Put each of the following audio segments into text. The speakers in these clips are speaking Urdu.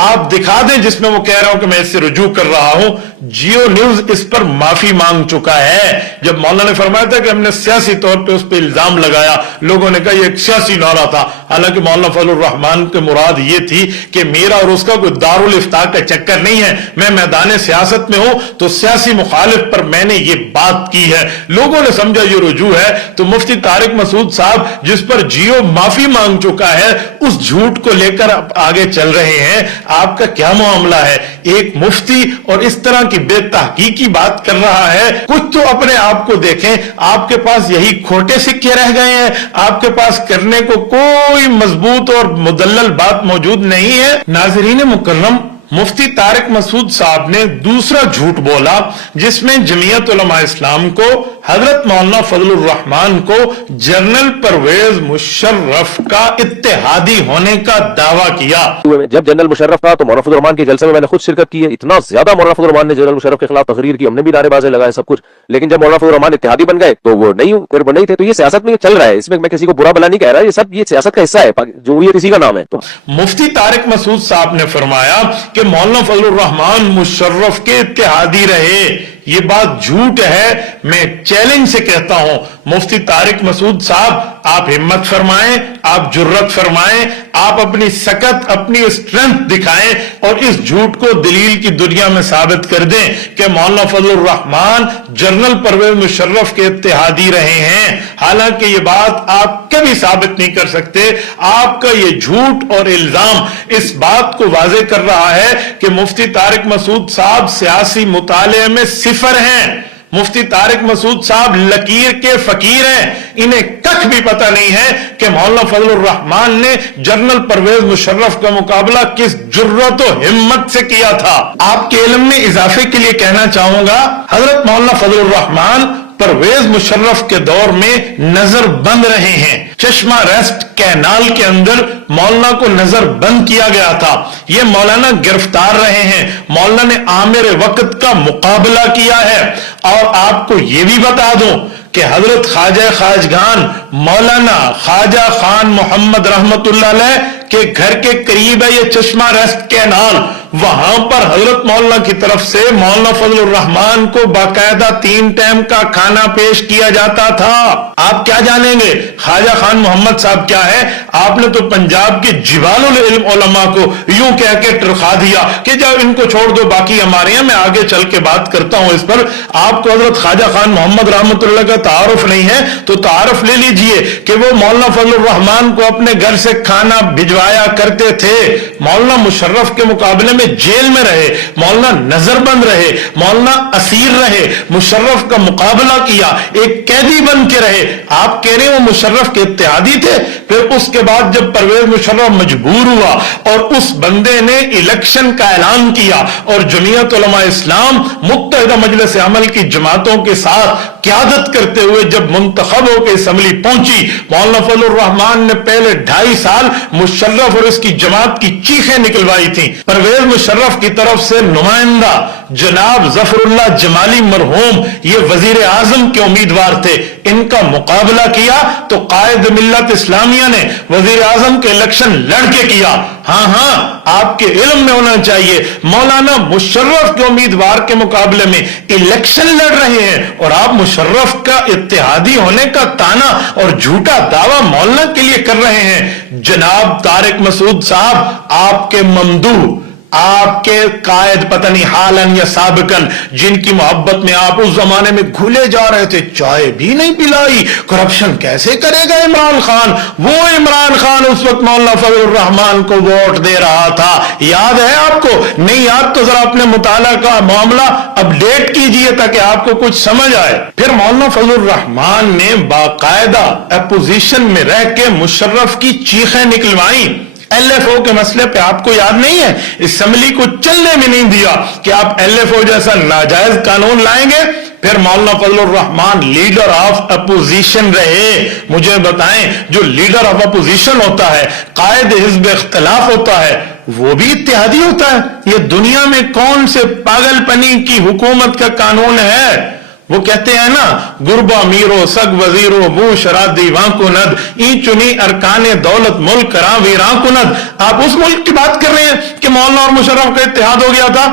آپ دکھا دیں جس میں وہ کہہ رہا ہوں کہ میں اس سے رجوع کر رہا ہوں. جیو نیوز اس پر معافی مانگ چکا ہے. جب مولانا نے فرمایا تھا کہ ہم نے سیاسی طور پہ اس پہ الزام لگایا, لوگوں نے کہا یہ ایک سیاسی نعرہ تھا, حالانکہ مولانا فضل الرحمان کی مراد یہ تھی کہ میرا اور اس کا کوئی دارالافتاء کا چکر نہیں ہے, میں میدان سیاست میں ہوں تو سیاسی مخالف پر میں نے یہ بات کی ہے. لوگوں نے سمجھا یہ رجوع ہے, تو مفتی طارق مسعود صاحب جس پر جیو معافی مانگ چکا ہے اس جھوٹ کو لے کر آگے چل رہے ہیں. آپ کا کیا معاملہ ہے؟ ایک مفتی اور اس طرح کی بے تحقیقی بات کر رہا ہے. کچھ تو اپنے آپ کو دیکھیں, آپ کے پاس یہی کھوٹے سکے رہ گئے ہیں, آپ کے پاس کرنے کو کوئی مضبوط اور مدلل بات موجود نہیں ہے. ناظرین مکرم, مفتی طارق مسعود صاحب نے دوسرا جھوٹ بولا جس میں جمعیت علماء اسلام کو حضرت مولانا فضل الرحمان کو جنرل پرویز مشرف کا اتحادی ہونے کا دعویٰ کیا. جب جنرل مشرف تھا تو مولانا فضل الرحمان کے جلسے میں نے خود شرکت کی ہے. اتنا زیادہ مولانا فضل الرحمان نے جنرل مشرف کے خلاف تقریر کی, ہم نے بھی نعرے بازی لگائے سب کچھ, لیکن جب مولانا فضل الرحمان اتحادی بن گئے تو وہ نہیں تھے. تو یہ سیاست میں چل رہا ہے, اس میں میں کسی کو برا بلا نہیں کہہ رہا, یہ سب یہ سیاست کا حصہ ہے, جمہوریت اسی کا نام ہے. تو مفتی طارق مسعود صاحب نے فرمایا کہ مولانا فضل الرحمان مشرف کے اتحادی رہے. یہ بات جھوٹ ہے. میں چیلنج سے کہتا ہوں مفتی طارق مسعود صاحب, آپ ہمت فرمائیں, آپ جرت فرمائیں, آپ اپنی سکت, اپنی اسٹرینتھ دکھائیں اور اس جھوٹ کو دلیل کی دنیا میں ثابت کر دیں کہ مولانا فضل الرحمان جنرل پرویز مشرف کے اتحادی رہے ہیں. حالانکہ یہ بات آپ کبھی ثابت نہیں کر سکتے. آپ کا یہ جھوٹ اور الزام اس بات کو واضح کر رہا ہے کہ مفتی طارق مسعود صاحب سیاسی مطالعے میں صفر ہیں. مفتی طارق مسعود صاحب لکیر کے فقیر ہیں. انہیں کچھ بھی پتہ نہیں ہے کہ مولانا فضل الرحمان نے جنرل پرویز مشرف کا مقابلہ کس جرت و ہمت سے کیا تھا. آپ کے علم میں اضافے کے لیے کہنا چاہوں گا, حضرت مولانا فضل الرحمان پرویز مشرف کے دور میں نظر بند رہے ہیں. چشمہ ریسٹ کینال کے اندر مولانا کو نظر بند کیا گیا تھا. یہ مولانا گرفتار رہے ہیں. مولانا نے عامر وقت کا مقابلہ کیا ہے. اور آپ کو یہ بھی بتا دوں کہ حضرت خواجہ خواجگان مولانا خواجہ خان محمد رحمت اللہ علیہ کے گھر کے قریب ہے یہ چشمہ ریسٹ کینال. وہاں پر حضرت مولانا کی طرف سے مولانا فضل الرحمان کو باقاعدہ 3 ٹائم کا کھانا پیش کیا جاتا تھا. آپ کیا جانیں گے خواجہ خان محمد صاحب کیا ہے؟ آپ نے تو پنجاب کے جبال العلم علماء کو یوں کہہ کے ٹرخا دیا کہ جب ان کو چھوڑ دو باقی ہمارے ہیں, میں آگے چل کے بات کرتا ہوں اس پر. آپ کو حضرت خواجہ خان محمد رحمت اللہ کا تعارف نہیں ہے تو تعارف لے لیجئے کہ وہ مولانا فضل الرحمان کو اپنے گھر سے کھانا بھجوایا کرتے تھے. مولانا مشرف کے مقابلے میں جیل میں رہے, مولانا نظر بند رہے, مولانا اسیر رہے, مشرف کا مقابلہ کیا, ایک قیدی بن کے رہے. آپ کہہ رہے ہیں وہ مشرف کے اتحادی تھے. پھر اس کے بعد جب پرویز مشرف مجبور ہوا اور اس بندے نے الیکشن کا اعلان کیا اور جمعیت علماء اسلام متحدہ مجلس عمل کی جماعتوں کے ساتھ قیادت کرتے ہوئے جب منتخب ہو کے اسمبلی پہنچی, مولانا فضل الرحمان نے پہلے 2.5 سال مشرف اور اس کی جماعت کی چیخیں نکلوائی تھیں. پرویز مشرف کی طرف سے نمائندہ جناب ظفر اللہ جمالی مرحوم یہ وزیر اعظم کے امیدوار تھے. ان کا مقابلہ کیا تو قائد ملت اسلامیہ نے وزیر اعظم کے الیکشن لڑ کے کیا. ہاں آپ کے علم میں ہونا چاہیے مولانا مشرف کے امیدوار کے مقابلے میں الیکشن لڑ رہے ہیں اور آپ مشرف کا اتحادی ہونے کا تانا اور جھوٹا دعویٰ مولانا کے لیے کر رہے ہیں. جناب طارق مسعود صاحب, آپ کے ممدوح, آپ کے قائد پتہ نہیں حالن یا سابقن, جن کی محبت میں آپ اس زمانے میں گھلے جا رہے تھے, چائے بھی نہیں پلائی. کرپشن کیسے کرے گا عمران خان؟ وہ عمران خان اس وقت مولانا فضل الرحمان کو ووٹ دے رہا تھا. یاد ہے آپ کو؟ نہیں یاد تو ذرا اپنے مطالعہ کا معاملہ اپڈیٹ کیجئے تاکہ آپ کو کچھ سمجھ آئے. پھر مولانا فضل الرحمان نے باقاعدہ اپوزیشن میں رہ کے مشرف کی چیخیں نکلوائیں. ایل ایف او کے مسئلے پہ آپ کو یاد نہیں ہے؟ اسمبلی کو چلنے میں نہیں دیا کہ آپ ایل ایف او جیسا ناجائز قانون لائیں گے. پھر مولانا فضل الرحمان لیڈر آف اپوزیشن رہے. مجھے بتائیں, جو لیڈر آف اپوزیشن ہوتا ہے, قائد حزب اختلاف ہوتا ہے, وہ بھی اتحادی ہوتا ہے؟ یہ دنیا میں کون سے پاگل پنی کی حکومت کا قانون ہے؟ وہ کہتے ہیں نا گربا میرو سگ وزیرو بو شرادی وان کو ند ای چنی ارکان دولت ملک راں ویراں کو ند. آپ اس ملک کی بات کر رہے ہیں کہ مولانا اور مشرف کا اتحاد ہو گیا تھا.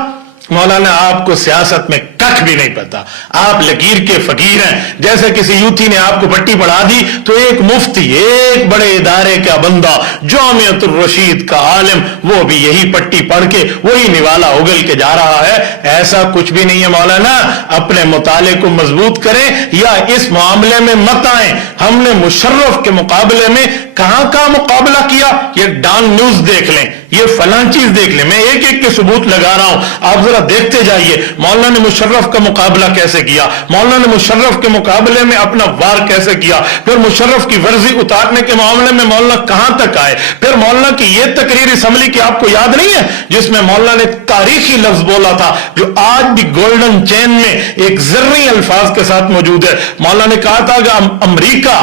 مولانا آپ کو سیاست میں کچھ بھی نہیں پتا, آپ لکیر کے فقیر ہیں. جیسے کسی یوتھی نے آپ کو پٹی پڑھا دی تو ایک مفتی, ایک بڑے ادارے کا بندہ, جامعۃ الرشید کا عالم, وہ بھی یہی پٹی پڑھ کے وہی نوالا اگل کے جا رہا ہے. ایسا کچھ بھی نہیں ہے مولانا. اپنے مطالعے کو مضبوط کریں یا اس معاملے میں مت آئیں. ہم نے مشرف کے مقابلے میں کہاں کہاں مقابلہ کیا, یہ ڈان نیوز دیکھ لیں, یہ فلاں چیز دیکھ لیں, میں ایک ایک کے ثبوت لگا رہا ہوں, آپ ذرا دیکھتے جائیے. مولانا نے مشرف کا مقابلہ کیسے کیا, مولانا نے مشرف کے مقابلے میں اپنا وار کیسے کیا, پھر مشرف کی ورزی اتارنے کے معاملے میں مولانا کہاں تک آئے, پھر مولانا کی یہ تقریر اسمبلی کی آپ کو یاد نہیں ہے جس میں مولانا نے تاریخی لفظ بولا تھا جو آج بھی گولڈن چین میں ایک زرعی الفاظ کے ساتھ موجود ہے. مولانا نے کہا تھا کہ امریکہ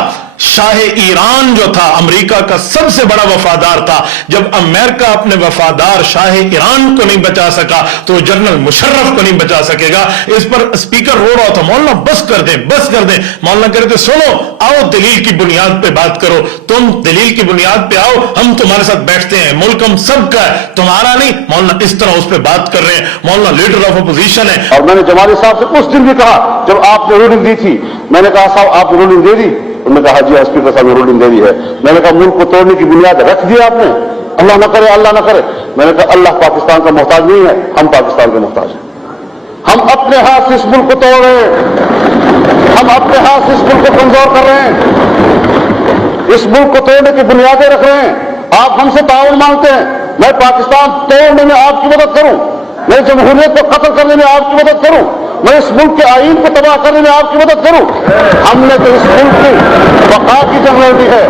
شاہ ایران جو تھا امریکہ کا سب سے بڑا وفادار تھا, جب امریکہ اپنے وفادار شاہ ایران کو نہیں بچا سکا تو جنرل مشرف کو نہیں بچا سکے گا. اس پر اسپیکر رو رہا تھا, مولانا بس کر دیں بس کر دیں. مولانا کہہ رہے تھے سنو, آؤ دلیل کی بنیاد پہ بات کرو, تم دلیل کی بنیاد پہ آؤ, ہم تمہارے ساتھ بیٹھتے ہیں, ملک ہم سب کا ہے تمہارا نہیں. مولانا اس طرح اس پہ بات کر رہے ہیں, مولانا لیڈر آف اپوزیشن ہے. اور میں نے جمالی صاحب سے اس دن بھی کہا جب آپ نے رولنگ دی تھی, میں نے کہا صاحب آپ نے رولنگ دے دی, انہوں نے کہا جی اسپیکر صاحب نے رولنگ دے دی ہے. میں نے کہا ملک کو توڑنے کی بنیاد رکھ دی آپ نے, اللہ نہ کرے اللہ نہ کرے. میں نے کہا اللہ پاکستان کا محتاج نہیں ہے, ہم پاکستان کے محتاج ہیں. ہم اپنے ہاتھ سے اس ملک کو توڑ رہے ہیں, ہم اپنے ہاتھ سے اس ملک کو کمزور کر رہے ہیں, اس ملک کو توڑنے کی بنیادیں رکھ رہے ہیں. آپ ہم سے تعاون مانگتے ہیں, میں پاکستان توڑنے میں آپ کی مدد کروں, میں جمہوریت کو قتل کرنے میں آپ کی مدد کروں, میں اس ملک کے آئین کو تباہ کرنے میں آپ کی مدد کروں. ہم نے تو اس ملک کی بقا کی جنگ لڑی ہے,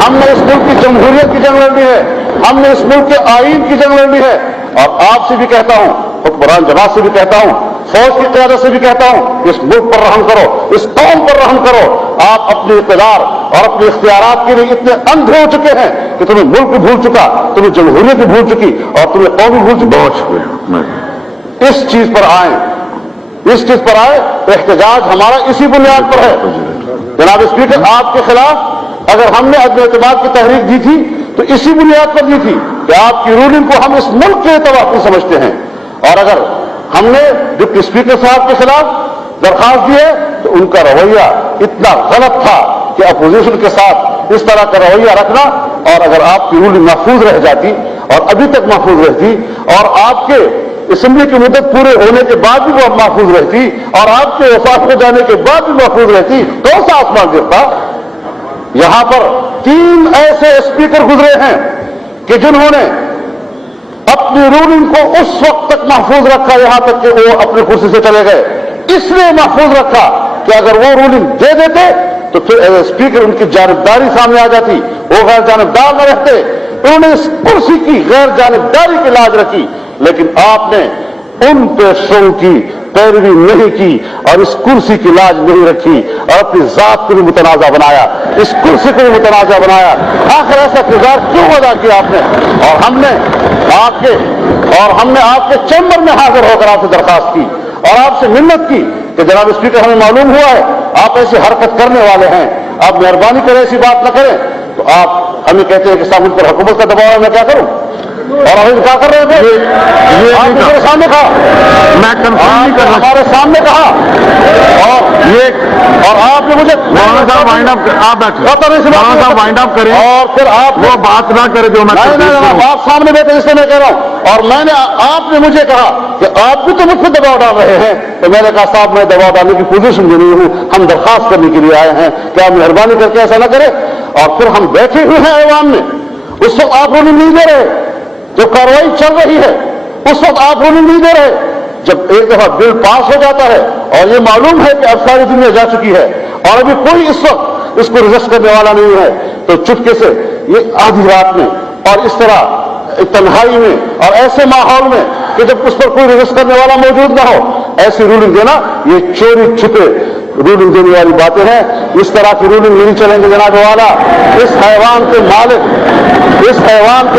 ہم نے اس ملک کی جمہوریت کی جنگ لڑی ہے, ہم نے اس ملک کے آئین کی جنگ لڑی ہے. اور آپ سے بھی کہتا ہوں, حکمران جماعت سے بھی کہتا ہوں, فوج کی قیادت سے بھی کہتا ہوں, اس ملک پر رحم کرو, اس قوم پر رحم کرو. آپ اپنے اقتدار اور اپنے اختیارات کے لیے اتنے اندھے ہو چکے ہیں کہ تمہیں ملک بھول چکا, تمہیں جمہوریت بھی بھول چکی اور تمہیں قوم بھی بھول چکی. بہت شکریہ. اس چیز پر آئیں, اس چیز پر آئے. احتجاج ہمارا اسی بنیاد پر ہے. جناب اسپیکر, آپ کے خلاف اگر ہم نے عدم اعتماد کی تحریک دی تھی تو اسی بنیاد پر دی تھی کہ آپ کی رولنگ کو ہم اس ملک کے توافی سمجھتے ہیں. اور اگر ہم نے ڈپٹی اسپیکر صاحب کے خلاف درخواست دی ہے تو ان کا رویہ اتنا غلط تھا کہ اپوزیشن کے ساتھ اس طرح کا رویہ رکھنا, اور اگر آپ کی رولنگ محفوظ رہ جاتی اور ابھی تک محفوظ رہتی اور آپ کے اسمبلی کی مدت پورے ہونے کے بعد بھی وہ محفوظ رہتی اور آپ کے وفات ہو جانے کے بعد بھی محفوظ رہتی, کون سا آسمان گرتا. یہاں پر 3 ایسے اسپیکر گزرے ہیں کہ جنہوں نے اپنی رولنگ کو اس وقت تک محفوظ رکھا یہاں تک کہ وہ اپنی کرسی سے چلے گئے. اس لیے محفوظ رکھا کہ اگر وہ رولنگ دے دیتے تو پھر ایز اسپیکر ان کی جانبداری سامنے آ جاتی, وہ غیر جانبدار نہ رہتے. انہوں نے اس کرسی کی غیر جانبداری کی لاج رکھی, لیکن آپ نے ان پیشوں کی پیروی نہیں کی اور اس کرسی کی لاج نہیں رکھی اور اپنی ذات کو بھی متنازع بنایا, اس کرسی کو بھی متنازع بنایا. آخر ایسا کردار کیوں ادا کیا آپ نے؟ اور ہم نے آپ کے چیمبر میں حاضر ہو کر آپ سے درخواست کی اور آپ سے منت کی کہ جناب اسپیکر, ہمیں معلوم ہوا ہے آپ ایسی حرکت کرنے والے ہیں, آپ مہربانی کریں ایسی بات نہ کریں. تو آپ ہمیں کہتے ہیں کہ صاحب ان پر حکومت کا دباؤ ہے, میں کیا کروں؟ اور ہم کیا کر رہے تھے, آپ نے میرے سامنے کہا, میں کنفرم نہیں کر رہا, ہمارے سامنے کہا, اور آپ نے مجھے وائنڈ اپ کریں اور پھر آپ وہ بات نہ کرے جو میں آپ سامنے بیٹھے, اس لیے میں کہہ رہا ہوں. اور میں نے آپ نے مجھے کہا کہ آپ بھی تو مجھ پہ دباؤ ڈال رہے ہیں, تو میں نے کہا صاحب میں دباؤ ڈالنے کی پوزیشن میں نہیں ہوں, ہم درخواست کرنے کے لیے آئے ہیں کہ آپ مہربانی کر کے ایسا نہ کرے. اور پھر ہم بیٹھے ہوئے ہیں ایوان میں, اس وقت آپ رولنگ نہیں دے رہے, جب کاروائی چل رہی ہے اس وقت آپ رولنگ نہیں دے رہے. جب ایک دفعہ بل پاس ہو جاتا ہے اور یہ معلوم ہے کہ اب ساری دنیا جا چکی ہے اور ابھی کوئی اس وقت اس کو ریزسٹ کرنے والا نہیں ہے, تو چپکے سے یہ آدھی رات میں اور اس طرح تنہائی میں اور ایسے ماحول میں کہ جب اس پر کوئی ریزسٹ کرنے والا موجود نہ ہو, ایسی رولنگ دینا یہ چوری چھپے رولنگ دینے والی باتیں ہیں. اس طرح کی رولنگ نہیں چلیں گے جناب والا. اس حیوان کے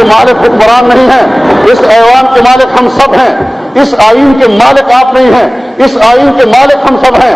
مالک حکمران نہیں ہیں, اس حیوان کے مالک ہم سب ہیں. اس آئین کے مالک آپ نہیں ہیں, اس آئین کے مالک ہم سب ہیں.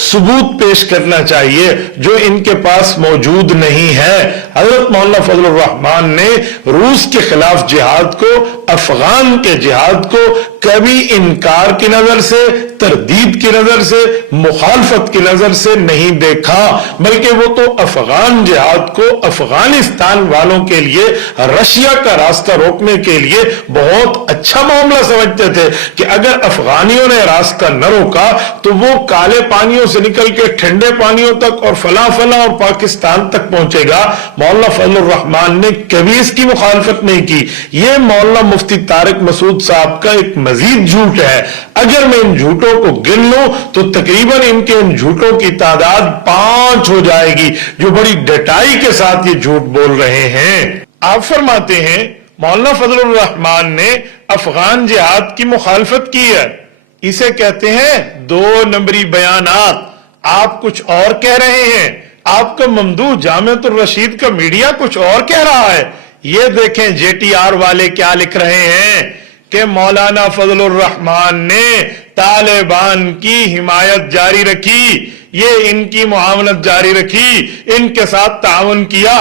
ثبوت پیش کرنا چاہیے جو ان کے پاس موجود نہیں ہے۔ حضرت مولانا فضل الرحمان نے روس کے خلاف جہاد کو، افغان کے جہاد کو کبھی انکار کی نظر سے، تردید کی نظر سے، مخالفت کی نظر سے نہیں دیکھا، بلکہ وہ تو افغان جہاد کو افغانستان والوں کے لیے رشیا کا راستہ روکنے کے لیے بہت اچھا معاملہ سمجھتے تھے کہ اگر افغانیوں نے راستہ نہ روکا تو وہ کالے پانیوں سے نکل کے ٹھنڈے پانیوں تک اور فلاں فلاں اور پاکستان تک پہنچے گا۔ مولانا فضل الرحمان نے کبھی اس کی مخالفت نہیں کی۔ یہ مولانا مفتی طارق مسعود صاحب کا ایک مزید جھوٹ ہے۔ اگر میں ان جھوٹوں کو گن لوں تو تقریباً ان کے ان جھوٹوں کی تعداد 5 ہو جائے گی جو بڑی ڈٹائی کے ساتھ یہ جھوٹ بول رہے ہیں۔ آپ فرماتے ہیں مولانا فضل الرحمان نے افغان جہاد کی مخالفت کی ہے، اسے کہتے ہیں 2 نمبری بیانات۔ آپ کچھ اور کہہ رہے ہیں، آپ کا ممدوح جامعۃ الرشید کا میڈیا کچھ اور کہہ رہا ہے۔ یہ دیکھیں جے ٹی آر والے کیا لکھ رہے ہیں کہ مولانا فضل الرحمان نے طالبان کی حمایت جاری رکھی، یہ ان کی معاونت جاری رکھی، ان کے ساتھ تعاون کیا۔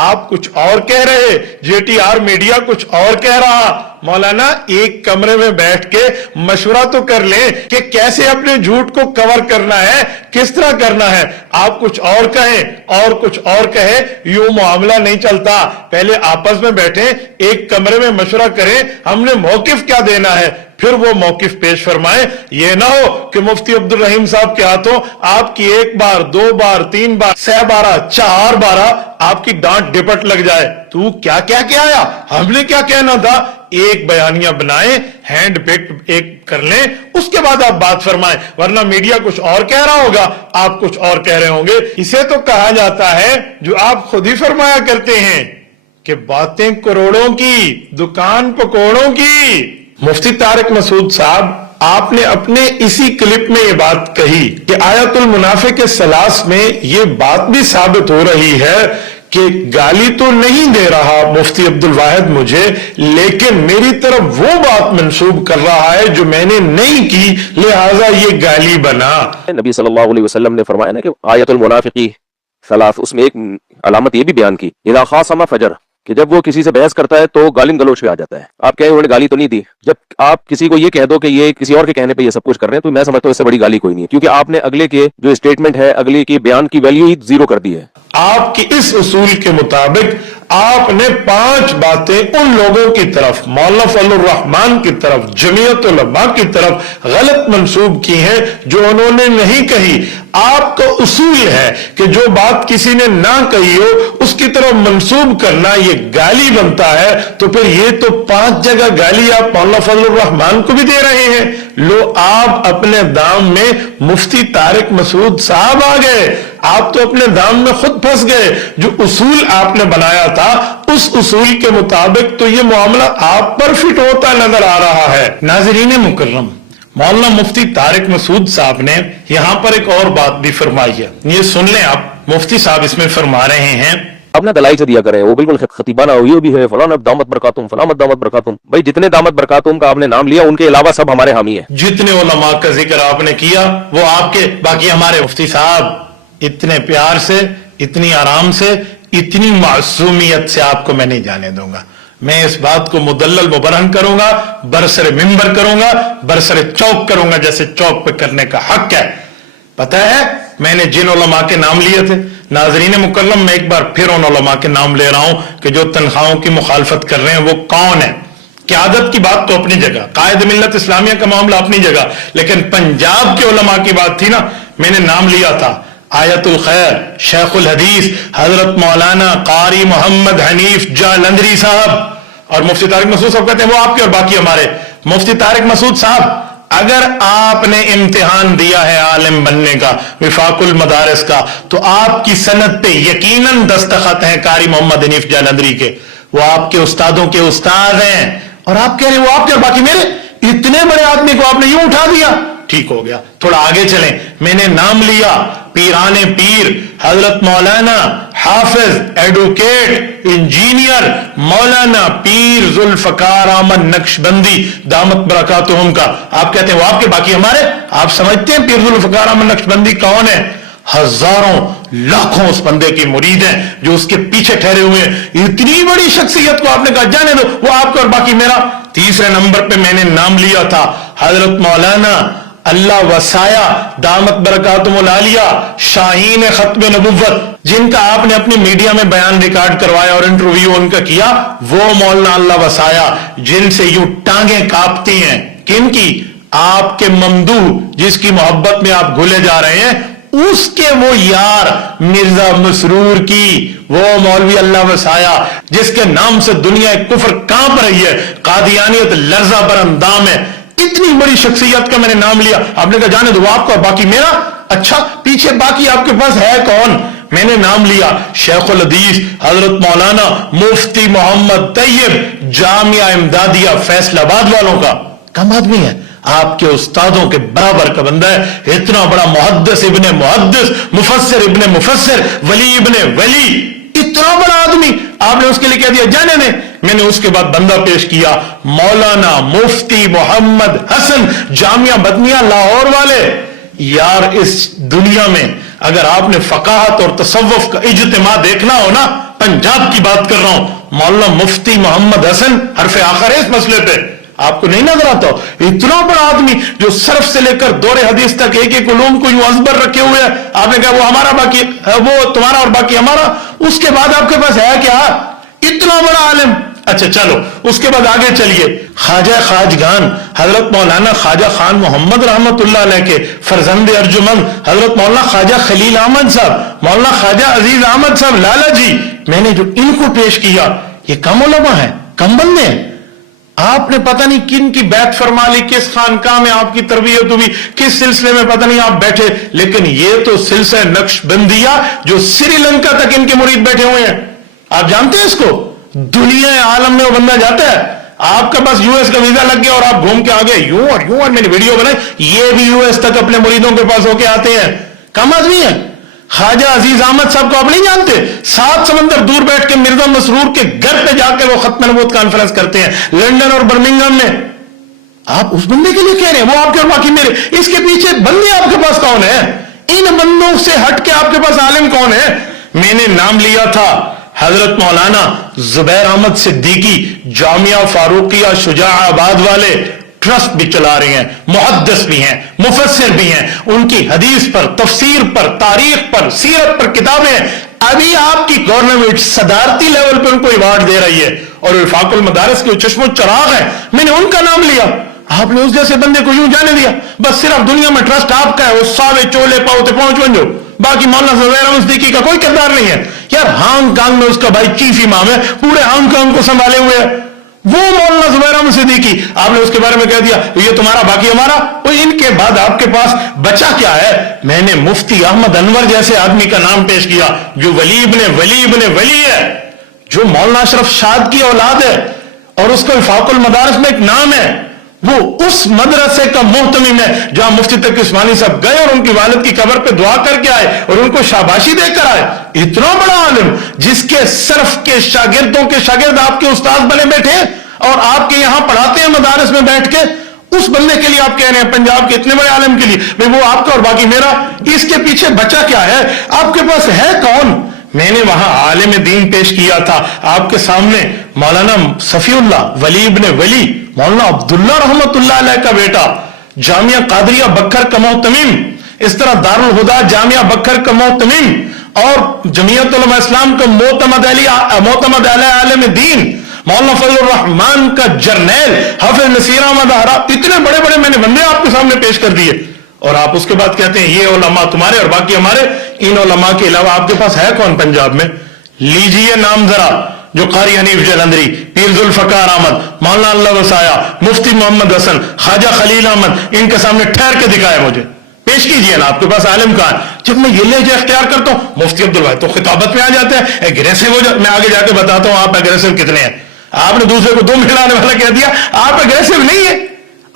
آپ کچھ اور کہہ رہے، جے ٹی آر میڈیا کچھ اور کہہ رہا۔ مولانا ایک کمرے میں بیٹھ کے مشورہ تو کر لیں کہ کیسے اپنے جھوٹ کو کور کرنا ہے، کس طرح کرنا ہے۔ آپ کچھ اور کہیں اور کچھ اور کہے، یوں معاملہ نہیں چلتا۔ پہلے آپس میں بیٹھیں، ایک کمرے میں مشورہ کریں، ہم نے موقف کیا دینا ہے، پھر وہ موقف پیش فرمائیں۔ یہ نہ ہو کہ مفتی عبد الرحیم صاحب کے ہاتھوں آپ کی 1 بار 2 بار 3 بار 6 بارہ 4 بارہ آپ کی ڈانٹ ڈپٹ لگ جائے۔ تو کیا کیا کیا آیا، ہم نے کیا کہنا تھا؟ ایک بیانیہ بنائیں، ہینڈ پک ایک کر لیں، اس کے بعد آپ بات فرمائیں، ورنہ میڈیا کچھ اور کہہ رہا ہوگا، آپ کچھ اور کہہ رہے ہوں گے۔ اسے تو کہا جاتا ہے جو آپ خود ہی فرمایا کرتے ہیں کہ باتیں کروڑوں کی، دکان پکوڑوں کی۔ مفتی طارق مسعود صاحب، آپ نے اپنے اسی کلپ میں یہ بات کہی کہ آیت المنافق الثلاث میں یہ بات بھی ثابت ہو رہی ہے کہ گالی تو نہیں دے رہا مفتی عبد الواحد مجھے، لیکن میری طرف وہ بات منسوب کر رہا ہے جو میں نے نہیں کی، لہٰذا یہ گالی بنا۔ نبی صلی اللہ علیہ وسلم نے فرمایا نا کہ آیت المنافقی ثلاث، اس میں ایک علامت یہ بھی بیان کی، اذا خاصم فجر، کہ جب وہ کسی سے بحث کرتا ہے تو گالن گلوچ پہ آ جاتا ہے۔ آپ کہیں انہوں نے گالی تو نہیں دی، جب آپ کسی کو یہ کہہ دو کہ یہ کسی اور کے کہنے پہ یہ سب کچھ کر رہے ہیں تو میں سمجھتا ہوں اس سے بڑی گالی کوئی نہیں ہے، کیونکہ آپ نے اگلے کے جو اسٹیٹمنٹ ہے، اگلے کی بیان کی ویلیو ہی 0 کر دی ہے۔ آپ کی اس اصول کے مطابق آپ نے 5 باتیں ان لوگوں کی طرف، مولانا فضل الرحمان کی طرف، جمعیت علماء کی طرف غلط منسوب کی ہیں جو انہوں نے نہیں کہی۔ آپ کا اصول ہے کہ جو بات کسی نے نہ کہی ہو اس کی طرف منسوب کرنا یہ گالی بنتا ہے، تو پھر یہ تو 5 جگہ گالی آپ مولانا فضل الرحمان کو بھی دے رہے ہیں۔ لو، آپ اپنے دام میں مفتی طارق مسعود صاحب آ گئے، آپ تو اپنے دام میں خود پھنس گئے۔ جو اصول آپ نے بنایا تھا اس اصول کے مطابق تو یہ معاملہ آپ پر فٹ ہوتا نظر آ رہا ہے۔ ناظرین مکرم، مولانا مفتی طارق مسعود صاحب نے یہاں پر ایک اور بات بھی فرمائی ہے، یہ سن لیں آپ۔ مفتی صاحب اس میں فرما رہے ہیں، اپنا دلائی سے دیا کریں، وہ بالکل خطیبانہ ہوئی بھی ہے، فلاں دامت برکاتم، فلاں دامت برکاتم۔ بھائی جتنے دامت برکاتم کا آپ نے نام لیا ان کے علاوہ سب ہمارے حامی ہیں۔ جتنے علماء کا ذکر آپ نے کیا وہ آپ کے، باقی ہمارے مفتی صاحب اتنے پیار سے، اتنی آرام سے، اتنی معصومیت سے آپ کو میں نہیں جانے دوں گا۔ میں اس بات کو مدلل مبرہن کروں گا، برسر ممبر کروں گا، برسر چوک کروں گا، جیسے چوک پہ کرنے کا حق ہے۔ پتہ ہے میں نے جن علماء کے نام لیے تھے، ناظرین مکرم میں ایک بار پھر ان علماء کے نام لے رہا ہوں کہ جو تنخواہوں کی مخالفت کر رہے ہیں وہ کون ہے۔ قیادت کی بات تو اپنی جگہ، قائد ملت اسلامیہ کا معاملہ اپنی جگہ، لیکن پنجاب کے علماء کی بات تھی نا، میں نے نام لیا تھا آیت الخیر شیخ الحدیث حضرت مولانا قاری محمد حنیف جالندری صاحب، اور مفتی طارق مسعود صاحب کہتے ہیں وہ آپ کے اور باقی ہمارے۔ مفتی طارق مسعود صاحب، اگر آپ نے امتحان دیا ہے عالم بننے کا، وفاق المدارس کا، تو آپ کی سند پہ یقیناً دستخط ہیں قاری محمد حنیف جالندری کے، وہ آپ کے استادوں کے استاد ہیں، اور آپ کہہ رہے ہیں وہ آپ کے اور باقی میرے۔ اتنے بڑے آدمی کو آپ نے یوں اٹھا دیا، ٹھیک ہو گیا، تھوڑا آگے چلیں۔ میں نے نام لیا پیرانے پیر حضرت مولانا حافظ ایڈوکیٹ انجینئر مولانا پیر ذوالفقار احمد نقشبندی دامت برکاتہم کا آپ کہتے ہیں وہ آپ کے باقی ہمارے. آپ سمجھتے ہیں پیر ذوالفقار احمد نقشبندی کون ہے؟ ہزاروں لاکھوں اس بندے کی مرید ہیں جو اس کے پیچھے ٹھہرے ہوئے ہیں. اتنی بڑی شخصیت کو آپ نے کہا جانے دو وہ آپ کا اور باقی میرا. تیسرے نمبر پہ میں نے نام لیا تھا حضرت مولانا اللہ وسایا دامت برکاتہم العالیہ شاہین ختم نبوت جن کا آپ نے اپنی میڈیا میں بیان ریکارڈ کروایا اور انٹرویو ان کا کیا. وہ مولانا اللہ وسایا جن سے یوں ٹانگیں کاپتی ہیں. کن کی؟ آپ کے ممدوح جس کی محبت میں آپ گھلے جا رہے ہیں اس کے وہ یار مرزا مسرور کی وہ مولوی اللہ وسایا جس کے نام سے دنیا کفر کانپ رہی ہے. قادیانیت لرزہ بر اندام ہے. اتنی بڑی شخصیت کا میں نے نام لیا. آپ نے کہا جانے دو آپ کا باقی میرا. اچھا پیچھے باقی آپ کے پاس ہے کون؟ میں نے نام لیا شیخ الحدیث حضرت مولانا مفتی محمد طیب جامعہ امدادیہ فیصل آباد والوں کا. کم آدمی ہے آپ کے استادوں کے برابر کا بندہ ہے. اتنا بڑا محدث ابن محدث مفسر ابن مفسر ولی ابن ولی اتنا بڑا آدمی آپ نے اس کے لیے کہہ دیا جانے نے. میں نے اس کے بعد بندہ پیش کیا مولانا مفتی محمد حسن جامعہ بدنیہ لاہور والے. یار اس دنیا میں اگر آپ نے فقاہت اور تصوف کا اجتماع دیکھنا ہو نا پنجاب کی بات کر رہا ہوں مولانا مفتی محمد حسن حرف آخر ہے اس مسئلے پہ. آپ کو نہیں نظر آتا اتنا بڑا آدمی جو صرف سے لے کر دور حدیث تک ایک ایک علوم کو یوں ازبر رکھے ہوئے ہیں. آپ نے کہا وہ ہمارا باقی وہ تمہارا اور باقی ہمارا. اس کے بعد آپ کے پاس ہے کیا؟ اتنا بڑا عالم. اچھا چلو اس کے بعد آگے چلیے. خواجہ خواجگان حضرت مولانا خواجہ خان محمد رحمت اللہ علیہ کے فرزند ارجمند حضرت مولانا خواجہ خلیل احمد صاحب مولانا خواجہ عزیز احمد صاحب لالا جی. میں نے جو ان کو پیش کیا یہ کم علماء ہیں کم بندے ہیں. آپ نے پتہ نہیں کن کی بیعت فرما لی کس خانقاہ میں آپ کی تربیت ہوئی کس سلسلے میں پتہ نہیں آپ بیٹھے. لیکن یہ تو سلسلہ نقشبندیہ جو سری لنکا تک ان کے مرید بیٹھے ہوئے ہیں. آپ جانتے ہیں اس کو دنیا عالم میں وہ بندہ جاتا ہے. آپ کا بس یو ایس کا ویزا لگ گیا اور آپ گھوم کے آگے یوں اور میں نے ویڈیو بنائی یہ بھی یو ایس تک اپنے مریدوں کے پاس ہو کے آتے ہیں. کم آدمی ہیں. خواجہ عزیز احمد صاحب کو آپ نہیں جانتے 7 سمندر دور بیٹھ کے مرزا مسرور کے گھر پہ جا کے وہ ختم نبوت کانفرنس کرتے ہیں لندن اور برمنگھم میں. آپ اس بندے کے لیے کہہ رہے ہیں وہ آپ کے اور باقی میرے. اس کے پیچھے بندے آپ کے پاس کون ہے؟ ان بندوں سے ہٹ کے آپ کے پاس عالم کون ہے؟ میں نے نام لیا تھا حضرت مولانا زبیر احمد صدیقی جامعہ فاروقیہ شجاع آباد والے ٹرسٹ بھی چلا رہے ہیں محدث بھی ہیں مفسر بھی ہیں. ان کی حدیث پر تفسیر پر تاریخ پر سیرت پر کتابیں. ابھی آپ کی گورنمنٹ صدارتی لیول پہ ان کو ایوارڈ دے رہی ہے اور وفاق المدارس کے چشم و چراغ ہیں. میں نے ان کا نام لیا. آپ نے اس جیسے بندے کو یوں جانے دیا. بس صرف دنیا میں ٹرسٹ آپ کا ہے وہ ساوے چولے پاؤتے پہنچ ونجو. باقی مولانا زبیر احمد صدیقی کا کوئی کردار نہیں ہے. یار ہانگ کانگ میں اس کا بھائی چیف امام ہے پورے ہانگ کانگ کو سنبھالے ہوئے ہے وہ مولانا زبیر احمد صدیقی. آپ نے اس کے بارے میں کہہ دیا یہ تمہارا باقی ہمارا. وہ ان کے بعد آپ کے پاس بچا کیا ہے؟ میں نے مفتی احمد انور جیسے آدمی کا نام پیش کیا جو ولی ابن ولی ہے جو مولانا اشرف شاد کی اولاد ہے اور اس کا وفاق المدارس میں ایک نام ہے. وہ اس مدرسے کا محتمم ہے جہاں مفتی تقی عثمانی صاحب گئے اور ان کی والد کی قبر پہ دعا کر کے آئے اور ان کو شاباشی دے کر آئے. اتنا بڑا عالم جس کے صرف کے شاگردوں کے شاگرد آپ کے استاد بنے بیٹھے اور آپ کے یہاں پڑھاتے ہیں مدارس میں بیٹھ کے. اس بندے کے لیے آپ کہہ رہے ہیں پنجاب کے اتنے بڑے عالم کے لیے بھئی وہ آپ کا اور باقی میرا. اس کے پیچھے بچا کیا ہے؟ آپ کے پاس ہے کون؟ میں نے وہاں عالم دین پیش کیا تھا آپ کے سامنے مولانا صفی اللہ ولی ابن ولی مولانا عبداللہ رحمت اللہ علیہ کا بیٹا جامعہ قادریہ بکھر کا محتمم. اس طرح دارالہدا جامعہ بکھر کا محتمم اور جمعیت علماء اسلام کا معتمد علیہ عالم دین مولانا فضل الرحمان کا جرنیل حافظ نصیر احمد احراب. اتنے بڑے بڑے میں نے بندے آپ کے سامنے پیش کر دیے اور آپ اس کے بعد کہتے ہیں یہ علماء تمہارے اور باقی ہمارے. ان علماء کے علاوہ آپ کے پاس ہے کون پنجاب میں؟ لیجئے نام ذرا. جو قاری حنیف جلندری پیر ذوالفقار احمد مولانا اللہ وسایا مفتی محمد حسن خواجہ خلیل احمد ان کے سامنے ٹھہر کے دکھائے مجھے پیش کیجئے نا. آپ کے پاس عالم کہاں ہے؟ جب میں یہ لہجہ اختیار کرتا ہوں مفتی عبدالوہاب تو خطابت میں آ جاتا ہے ایگریسو ہو جاتا. میں آگے جا کے بتاتا ہوں آپ ایگریسو کتنے ہیں. آپ نے دوسرے کو دم کھلانے والا کہہ دیا. آپ ایگریسو نہیں ہے.